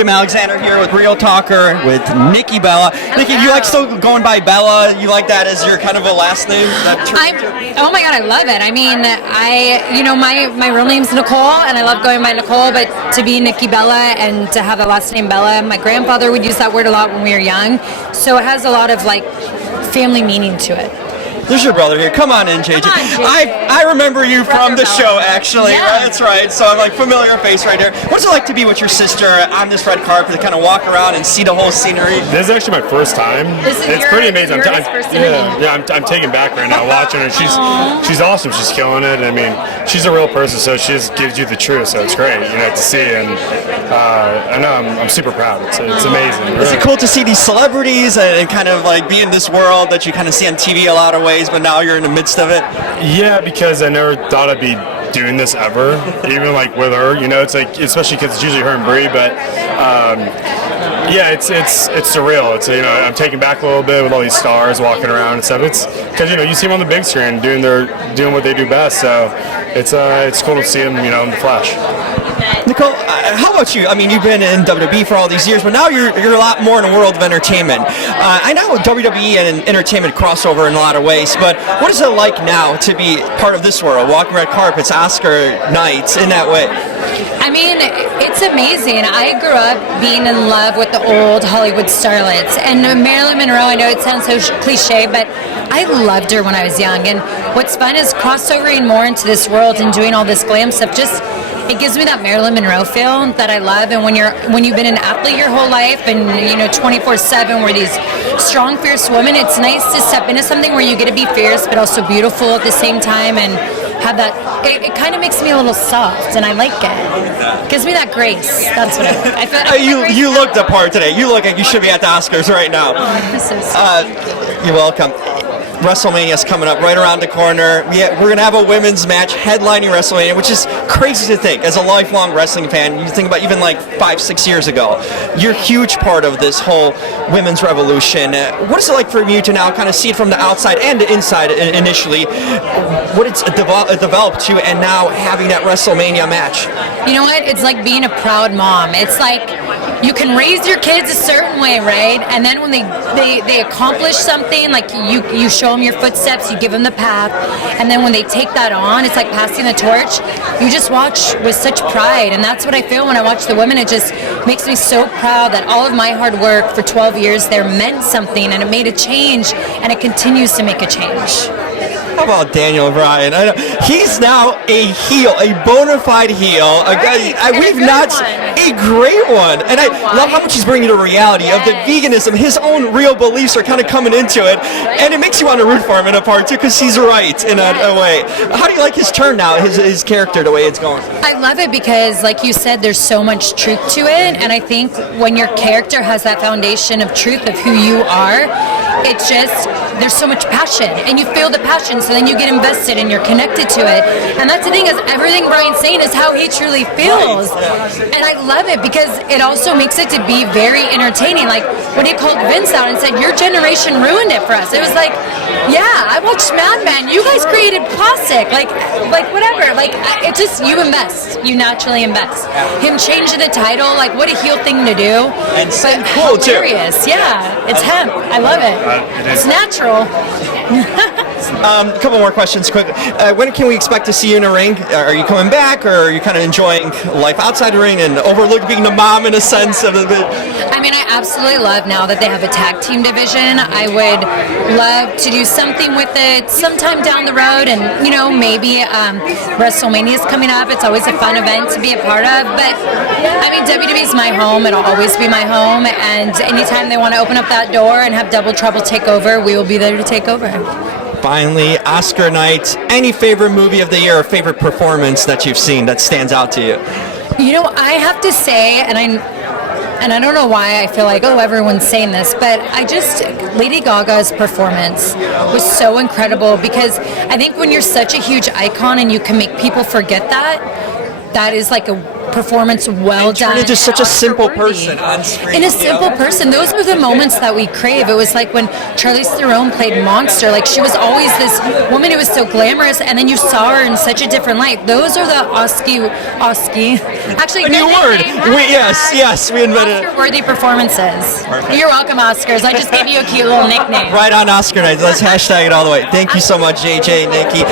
Jim Alexander here with Real Talker with Nikki Bella. Nikki, you like still going by Bella? You like that as your kind of a last name? Oh my God, I love it. I mean, my real name's Nicole, and I love going by Nicole, but to be Nikki Bella and to have the last name Bella, my grandfather would use that word a lot when we were young, so it has a lot of like family meaning to it. There's your brother here. Come on in, JJ. I remember you from the show, actually. Yeah. That's right. So I'm like familiar face right here. What's it like to be with your sister on this red carpet, to kind of walk around and see the whole scenery? This is actually my first time. It's pretty amazing. I'm taken back right now watching her. She's awesome. She's killing it. I mean, she's a real person, so she just gives you the truth. So it's great, to see. And I know I'm super proud. It's amazing. Really. Is it cool to see these celebrities and kind of like be in this world that you kind of see on TV a lot of ways, but now you're in the midst of it? Yeah, because I never thought I'd be doing this ever, even like with her. It's like, especially because it's usually her and Bree, but yeah, it's surreal. It's I'm taken back a little bit with all these stars walking around and stuff. It's because you see them on the big screen doing what they do best. So it's cool to see them in the flesh. Nicole, how about you? I mean, you've been in WWE for all these years, but now you're a lot more in the world of entertainment. I know WWE and entertainment crossover in a lot of ways, but what is it like now to be part of this world, walking red carpets, Oscar nights, in that way? I mean, it's amazing. I grew up being in love with the old Hollywood starlets. And Marilyn Monroe, I know it sounds so cliche, but I loved her when I was young. And what's fun is crossovering more into this world and doing all this glam stuff. It gives me that Marilyn Monroe feel that I love. And when you've been an athlete your whole life and 24/7, we're these strong, fierce women, it's nice to step into something where you get to be fierce but also beautiful at the same time and have that. It kind of makes me a little soft, and I like it. Gives me that grace. That's what I feel. You look the part today. You look like you should be at the Oscars right now. You're welcome. Wrestlemania is coming up right around the corner. We're going to have a women's match headlining Wrestlemania, which is crazy to think. As a lifelong wrestling fan, you think about even like 5-6 years ago. You're a huge part of this whole women's revolution. What is it like for you to now kind of see it from the outside and the inside initially, what it's developed to, and now having that Wrestlemania match? You know what? It's like being a proud mom. It's like you can raise your kids a certain way, right? And then when they accomplish something, like you show them your footsteps, you give them the path, and then when they take that on, it's like passing the torch. You just watch with such pride, and that's what I feel when I watch the women. It just makes me so proud that all of my hard work for 12 years there meant something, and it made a change, and it continues to make a change. How about Daniel Bryan? He's now a heel, a bona fide heel. We've not a great one, and I love how much he's bringing the reality of the veganism. His own real beliefs are kind of coming into it, and it makes you want to root for him in a part too, because he's right in a way. How do you like his turn now, his character, the way it's going? I love it because, like you said, there's so much truth to it, and I think when your character has that foundation of truth of who you are, it's just, there's so much passion, and you feel the passion, so then you get invested and you're connected to it. And that's the thing, is everything Bryan's saying is how he truly feels. And I love it because it also makes it to be very entertaining. Like when he called Vince out and said, your generation ruined it for us. It was like, yeah, I watched Mad Men. You guys created plastic. Like whatever. Like it just, you invest. You naturally invest. Him changing the title, like what a heel thing to do. And cool too. Yeah, it's him. I love it. It's natural. A couple more questions quick. When can we expect to see you in a ring? Are you coming back, or are you kind of enjoying life outside the ring and overlooked being the mom in a sense of it? I mean, I absolutely love now that they have a tag team division. I would love to do something with it sometime down the road, and maybe WrestleMania is coming up. It's always a fun event to be a part of, but I mean, WWE is my home. It'll always be my home, and anytime they want to open up that door and have Double Trouble take over, we will be there to take over. Finally, Oscar night. Any favorite movie of the year or favorite performance that you've seen that stands out to you? I have to say, and I don't know why I feel like, everyone's saying this, but Lady Gaga's performance was so incredible, because I think when you're such a huge icon and you can make people forget that is like a performance well done. Into such a simple Oscar-worthy. person on screen. In a simple person, those are the moments that we crave. It was like when Charlize Theron played Monster. Like, she was always this woman who was so glamorous, and then you saw her in such a different light. Those are the actually A new word. Yes, we invented it. Oscar-worthy performances. Perfect. You're welcome, Oscars. I just gave you a cute little nickname. Right on Oscar night. Let's hashtag it all the way. Thank you so much, JJ, Nikki.